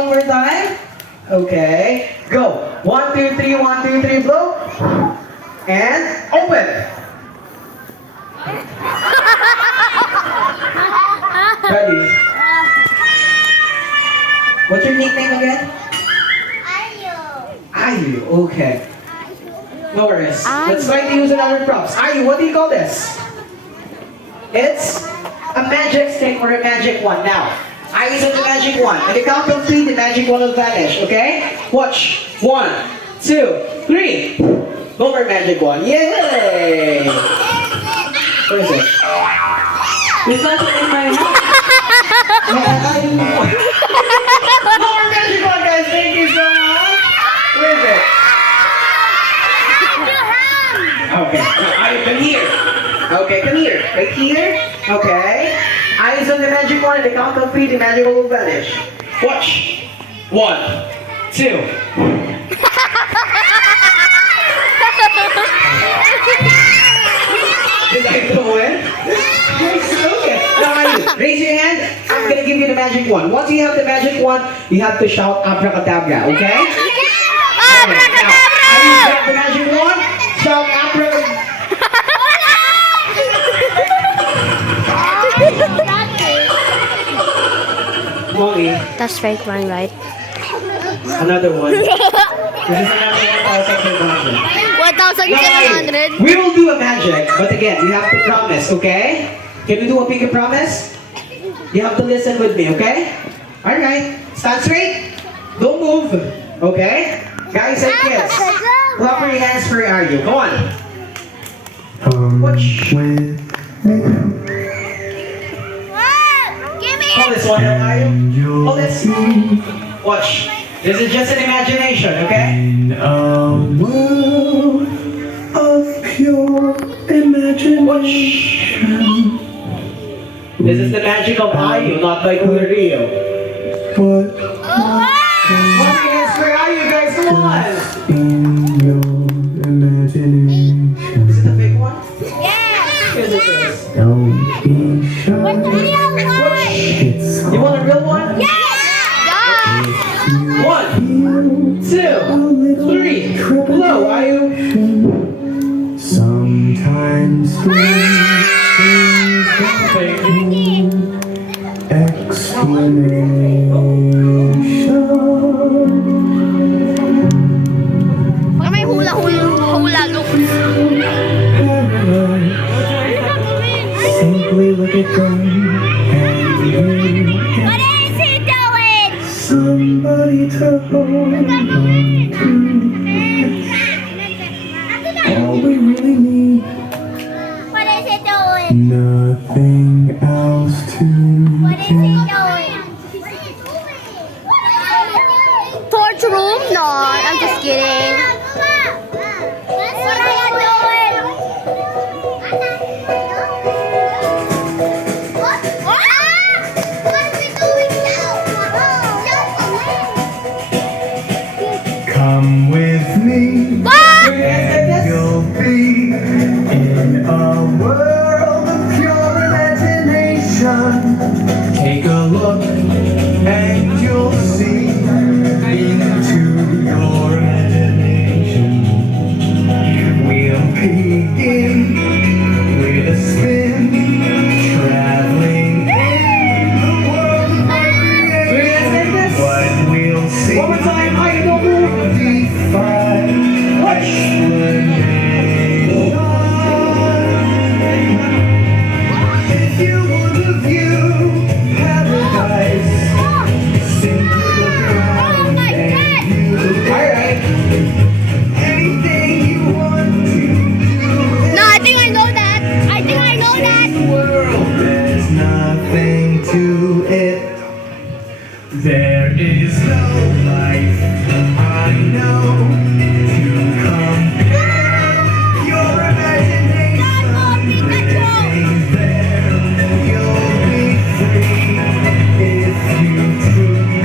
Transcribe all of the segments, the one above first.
one more time? Okay. Go. 1, 2, 3, 1, 2, 3, blow. And open. Ready? What's your nickname again? Ayu. Okay. No worries. Let's try to use another props. Ayu, what do you call this? It's a magic stick or a magic wand. Now, I use the magic wand. At the count of 3, the magic wand will vanish. Okay? Watch. 1, 2, 3. No more magic wand. Yay! Where is it? It's not in my house. No more magic wand, guys. Thank you so much. Where is it? Okay. Ayu, come here. Okay, come here. Right here. Okay. Eyes on the magic wand. At the count of 3, the magic wand will vanish. Watch. 1, 2. Did I go in? Okay. Now, Ayu, raise your hand. I'm gonna give you the magic wand. Once you have the magic wand, you have to shout abracadabra. Okay? Abracadabra. Now, Ayu, you have the magic wand. Shout abracadabra. Molly, That's fake one, right? another one. This is another 1,700. 1,700. We will do a magic, but again, you have to promise, okay? Can we do a pinky promise? You have to listen with me, okay? Alright, stand straight. Don't move, okay? Guys and kids, clap your hands for Ayu. Come on. Watch. Hold this one, Ayu. Hold this. Watch. This is just an imagination, okay? In a world of pure imagination. This is the magic of Ayu, not by Rio. What Clap your hands for Ayu, guys. Come on. in your imagination? Is it the big one? Yes. Is it this? Don't be shy. It's You want a real one? Yeah. 1, 2, 3. Blow, Ayu. sometimes explanation. Baka may hula look. Simply look at them and you What is he doing? somebody to hold on to. All we really need, What is he doing? nothing else to What is he doing? Torch room? No, I'm just kidding. What are you doing? What are we doing now? come with me. You'll be in a world of pure imagination. Take a look and you'll see into your imagination. We'll begin with a spin, traveling in the world of creation. What we'll see. One more time, Ayu, don't move. Defy if you want to view paradise, simply look around and you Alright. anything you want to do. No, I think I know that. I think I know that. World, there's nothing to it. There is no life I know to compare your imagination. Everything's there. You'll be free if you truly.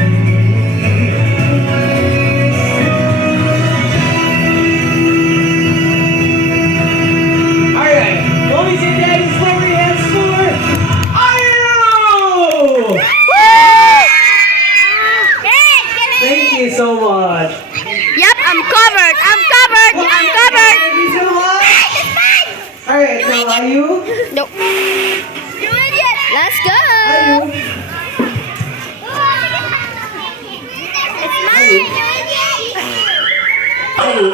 Alright. Mommies and daddies, clap your hands for Ayu! Hey! you so much. Yep, I'm covered. I'm covered. I'm covered. Thank you so much. Alright, so are you? Nope. Let's go. Are you? It's mine. Are you?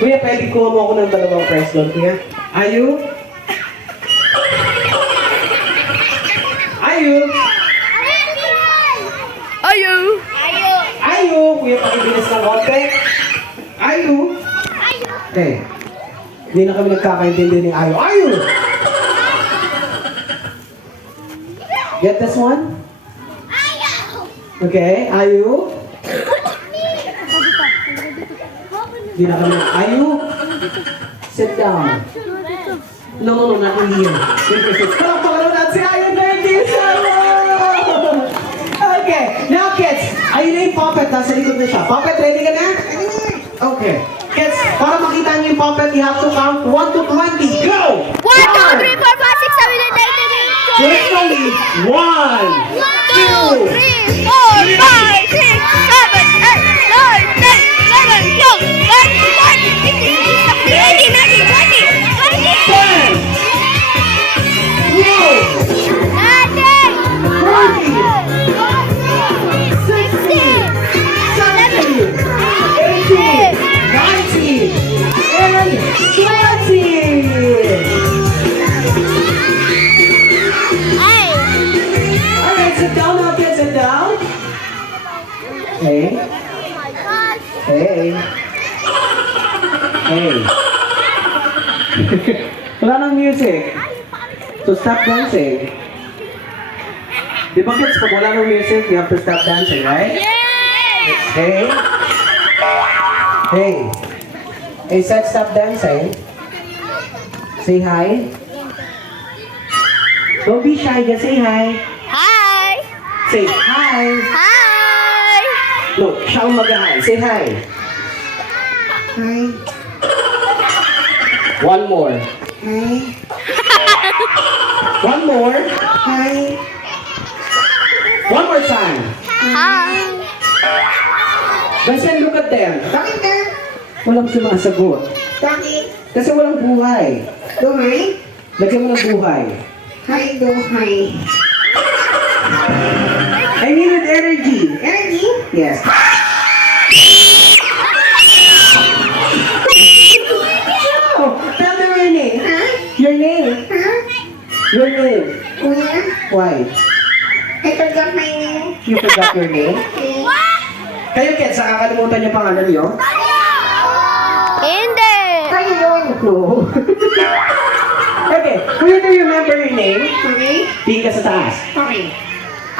Kuya, pwede kuha mo ako ng dalawang press doon, kuya. Are you? Are you? Ayo. Are you? Kuya, pakibilis ng konti. Are you? Okay. Hindi na kami nagkakaintindi ni Ayo. Are you? Get this one? Okay, are you? Hindi na kami. Are you? Sit down. No, not in here. Palakpakan natin si Ayo. Thank you so much. Okay, now kids, ayun na yung puppet. Nasa likod na siya. Puppet, ready ka na? Okay. Kids, para makita niyo yung puppet, you have to count 1 to 20. Go! 1, 2, 3, 4, 5, 6, 7, 8, 9, 10, 11, 12. Quickly! 1, 2, 3, 4, 5, 6, 7, 8, 9, 10, 11, 12, Alright, sit down now, kids, sit down. Hey. Hey. Hey. Wala nang music. So stop dancing. Di ba kids, pag wala nang music, you have to stop dancing, right? Hey. Hey. Hey, said stop dancing. Say hi. Don't be shy, just say hi. Hi. Say hi. Hi. No, siya ang mag-hi. Say hi. Hi. One more. Hi. One more. Hi. One more time. Hi. Basta look at them. Bakit na? Walang sumasagot. Bakit? Kasi walang buhay. Buhay? Lagyan mo ng buhay. Hi, buhay. I needed energy. Energy? Yes. Oh, tell them your name. Huh? Your name. Huh? Your name. Kuya? Why? I forgot my name. You forgot your name? Kayo kids, nakakalimutan niyo pangalan niyo? Hindi. Kayo yun. No. Okay, Kuya, do you remember your name? Okay. Tingin ka sa taas. Okay.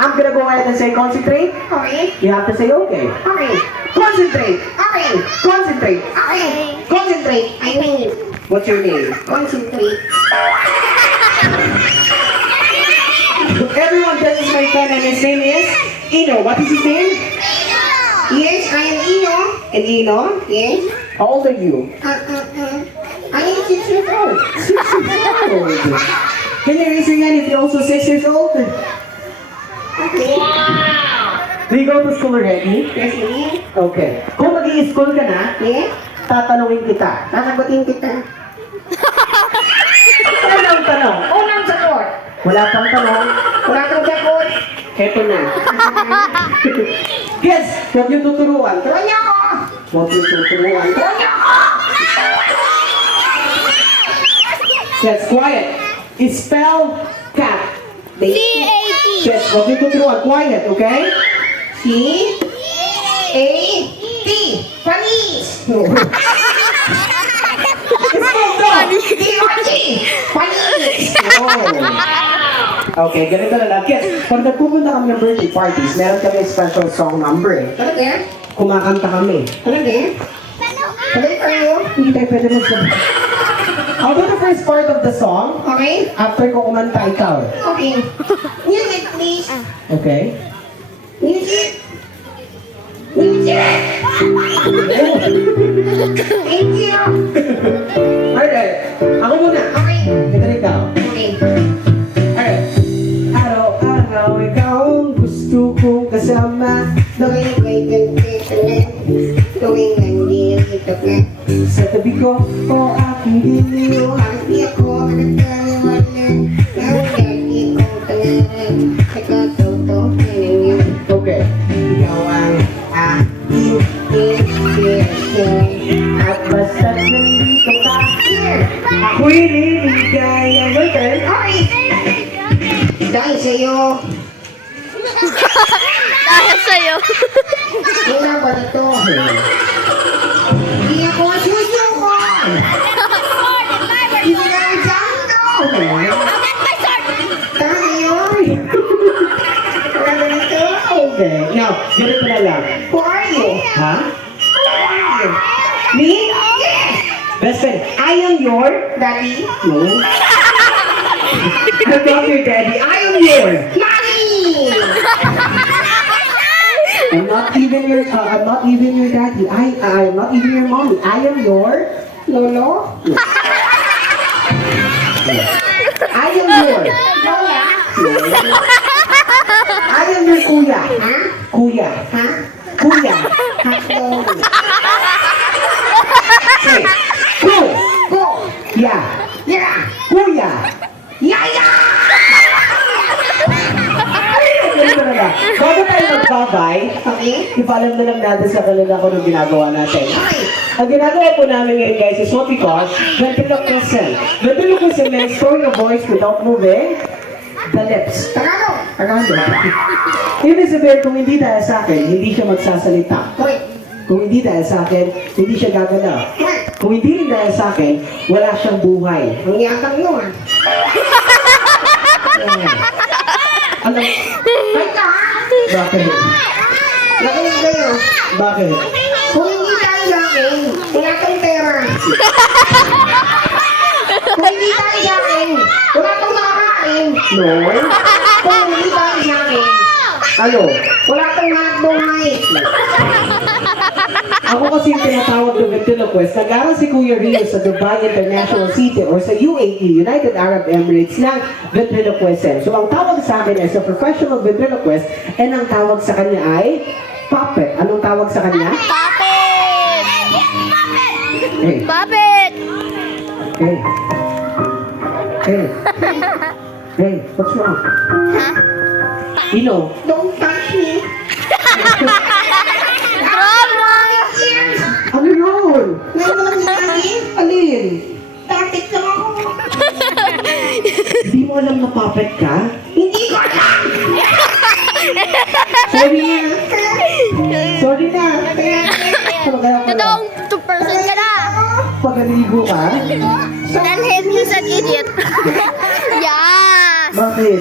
I'm gonna go ahead and say concentrate. Okay. You have to say okay. Okay. Concentrate. Okay. Concentrate. Okay. Concentrate. I mean. What's your name? Concentrate. Everyone, this is my friend and his name is Ino. What is his name? Yes, I am Ino. And Ino? Yes. How old are you? I am 6 years old. 6 years old. Can you raise your hand if you're also 6 years old? Okay. Wow! Do you go to school already? Yes, ma'am. Okay. Kung mag-i-school ka na, yes, tatanungin kita. Sasagutin kita. Unang tanong. Unang sagot. Wala pang tanong. Wala pang sagot. Eto na. Kids, huwag niyo tuturuan. Turuan niyo ako. Huwag niyo tuturuan. Turuan niyo ako. Yes, quiet. Spell cat. C-A-T. Yes, huwag niyo tuturuan. Quiet, okay? C-A-T. Panis. No. Spell dog. D-O-G. Panis. No. Okay, ganito na lang. Kids, pag nagpupunta kami ng birthday parties, meron kami special song number eh. Talaga? Kumakanta kami. Talaga? Talaga kayo? Hindi tayo pwede magsabi. I'll do the first part of the song. Okay. After ko kumanta, ikaw. Okay. Music, please. Okay. Music. Music. Thank you. Alright. Ako muna. Okay. Ito rin ikaw. Okay. Alright. Araw-araw ikaw ang gusto kong masama. Tuwing may ganito na, tuwing nandito ka, Sa tabi ko, o aking giliw. hindi ako nagkaliwala, ang dati kong tangaran, nakatotohanan niya. Okay. Ikaw ang aking inspirasyon. At basta't nandito ka, ako'y liligaya. Your turn. Ay! Dahil sa'yo, Dahil sa'yo. wala ba ito? Hindi ako susuko! Hindi na ang santo! Tama na yun! Wala ba ito? Okay. Now, ganito na lang. Who are you? Ha? Who are you? Me? Best friend, I am your... Daddy? No. I'm not your daddy. I am your... Mommy! I'm not even your daddy. I'm not even your mommy. I am your Lolo? I am your Lola? I am your kuya. Ha? Kuya. Ha? Kuya. Hotdog? Say. Ku. Go! Yeah. Yeah! Kuya. Yaya! Ganito na lang. Bago tayo mag-bye, Okay? ipalam na lang natin sa kanila kung anong ginagawa natin. Hi! Ang ginagawa po namin ngayon guys is what we call ventriloquism. Ventriloquism means throwing a voice without moving the lips. Tagalog! Tagalog. Ibig sabihin, kung hindi dahil sa akin, hindi siya magsasalita. Correct! Kung hindi dahil sa akin, hindi siya gagalaw. Correct! Kung hindi rin dahil sa akin, wala siyang buhay. Ang yatang mo ah! Alam, Ay ka! bakit? Nakinig kayo! Bakit? Kung hindi tayo sa akin, wala kang pera! Kung hindi tayo sa akin, wala kang makakain! No? Kung hindi tayo sa akin, Ano? wala kang hatbuhay! Ako kasi yung tinatawag na ventriloquist. Nag-aral si Kuya Rio sa Dubai International City or sa UAE, United Arab Emirates ng ventriloquism. So ang tawag sa akin ay sa professional ventriloquist and ang tawag sa kanya ay puppet. Anong tawag sa kanya? Puppet! Hey, Puppet! hey. Hey. Hey, what's wrong? Ha? Ino, Don't touch me! Drama! Years! ano yun? Ngayon mo lang sinabi? Alin? Tapit lang ako! Hindi mo alam na puppet ka? Hindi ko alam! Sorry na. Sorry na. Ano kaya pala? Totoong 2% ka na. Pag-aligo ka? Tell him he's an idiot. Yes! Bakit?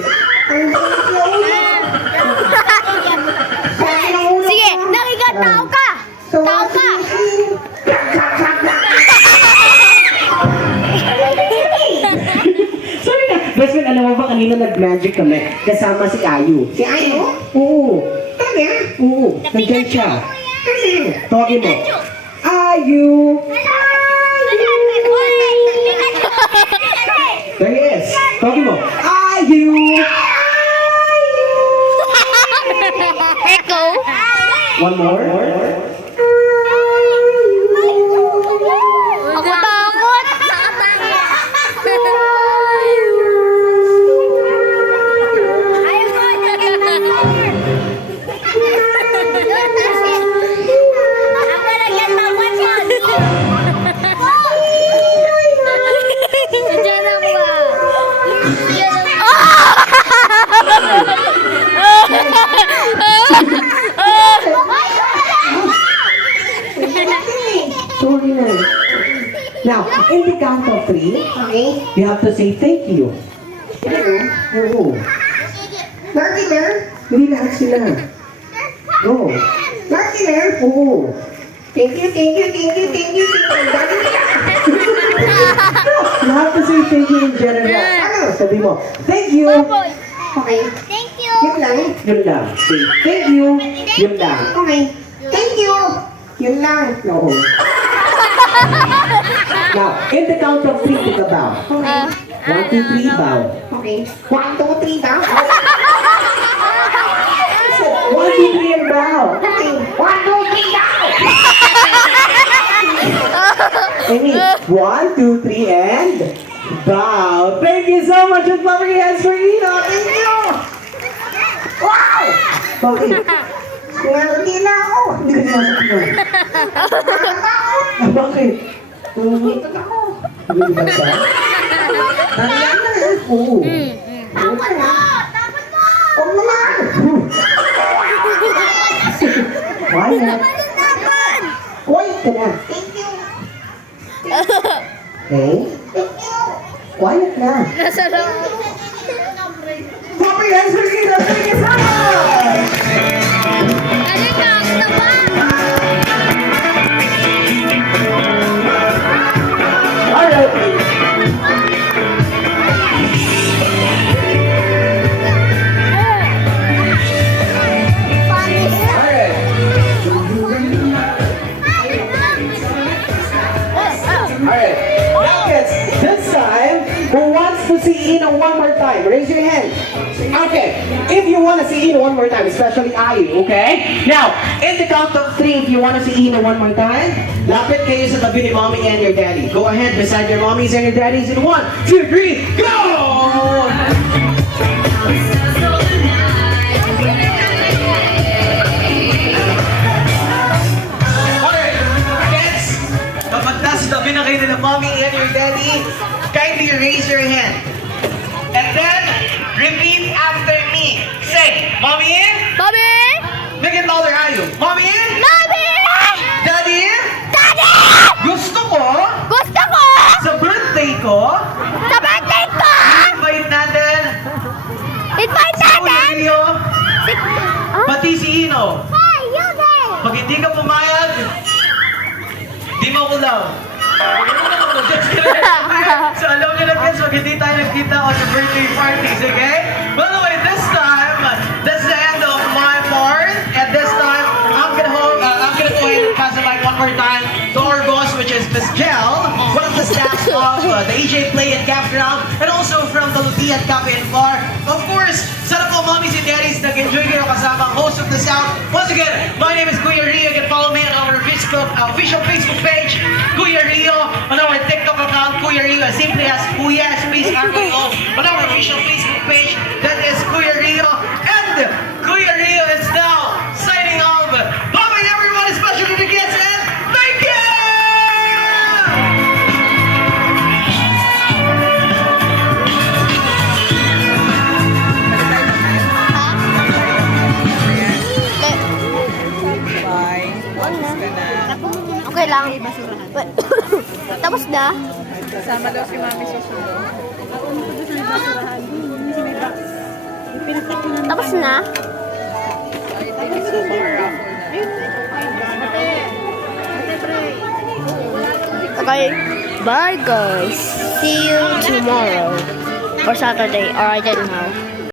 Sige, nakikat tao ka! Tao ka! Sorry na. Best friend, alam mo ba kanina nag-magic kami kasama si Ayu? Si Ayo? Oo. Taga? Oo. Nandiyan siya. Tawagin mo. Ayu! There he is. Tawagin mo. Ayu! Echo. One more. Ako takot. Diyan ako ba? Sorry na. Now, in the count of 3, Okay? you have to say thank you. Oo. Marketer? Hindi lahat sila. Go. Marketer? Oo. Thank you, thank you, thank you, thank you, thank you. Ang dami nila. You have to say thank you in general. Ano? Sabi mo, thank you. Okay. Thank you. Yun lang. Yun lang. Say thank you. Yun lang. Okay. Thank you. Yun lang. No. Now, in the count of 3, take a bow. Okay. 1, 2, 3, bow. Okay. 1, 2, 3 daw. 1, 2, bow. 1, 2, 3, bow. Amy, 1, 2, 3, and bow. Thank you so much. And clap your hands for Ina. Thank you. Wow! Bakit? Hindi na ako. Hindi ka sinasaktan. Bakit? Tumikot ako. Hindi ba ba? Nandiyan na. Oo. Tama na. Huwag naman. Quiet. Quiet ka na. Thank you. Okay? Thank you. Quiet na. Nasa loob. Clap your hands for Ina. Thank you so much. Ano na? Gusto ba? Alright. Alright. Alright. Now kids, this time, who wants to see Ina one more time? Raise your hand. Okay. If you want to see Ina one more time, especially Ayu, okay? Now, in the count of 3, if you want to see Ina one more time, lapit kayo sa tabi ni mommy and your daddy. Go ahead beside your mommies and your daddies in 1, 2, 3, go! Alright, kids, kapag nasa tabi na kayo nila mommy and your daddy, kindly raise your hand. And then, repeat after me. Say, mommy in, Bobby! make it louder, Ayu. Mommy in, Bobby! daddy in, Daddy! gusto ko, Gusto ko! sa birthday ko, Sa birthday ko! invite natin, Invite si Kuya natin! Rio, Ah? pati si Ino. Hey, you there! Pag hindi ka pumayag, di mo kulaw. So alam niyo na guys, pag hindi tayo nagkita on the birthday parties, okay? By the way, this time, that's the end of my part. And this time, I'm gonna go ahead and pass the mic one more time to our boss, which is Miss Kel, one of the staffs of the EJ Play and Campground, and also from the Lutia Cafe and Bar. Of course, sana po mommies and daddies, nag-enjoy kayo kasama ang host of the South. Once again, my name is Kuya Rio. You can follow me on our official Facebook page, Kuya Rio, on our TikTok account, Kuya Rio, as simply as Kuya Space RKO, on our official Facebook page, that is Kuya Rio, and Kuya Rio is now signing off. Bye-bye everyone, especially the kids, and thank you! Okay lang. Tapos na? Kasama daw si Mami susunod. Tapos na? Okay. Bye guys. See you tomorrow. Or Saturday. Or I don't know.